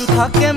মন থাকে